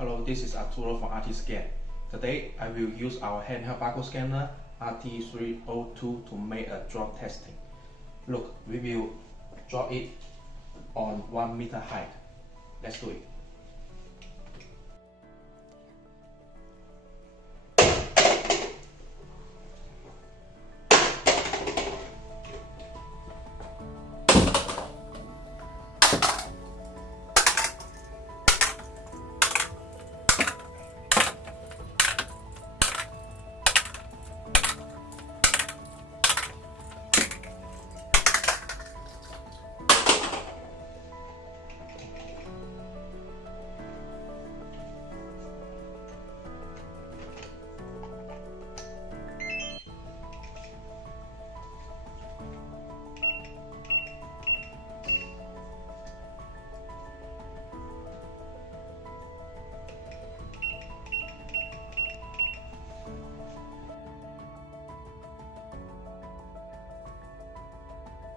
Hello, this is Arturo from RT302. Today, I will use our handheld barcode scanner RT302 to make a drop testing. Look, we will drop it on 1 meter height. Let's do it.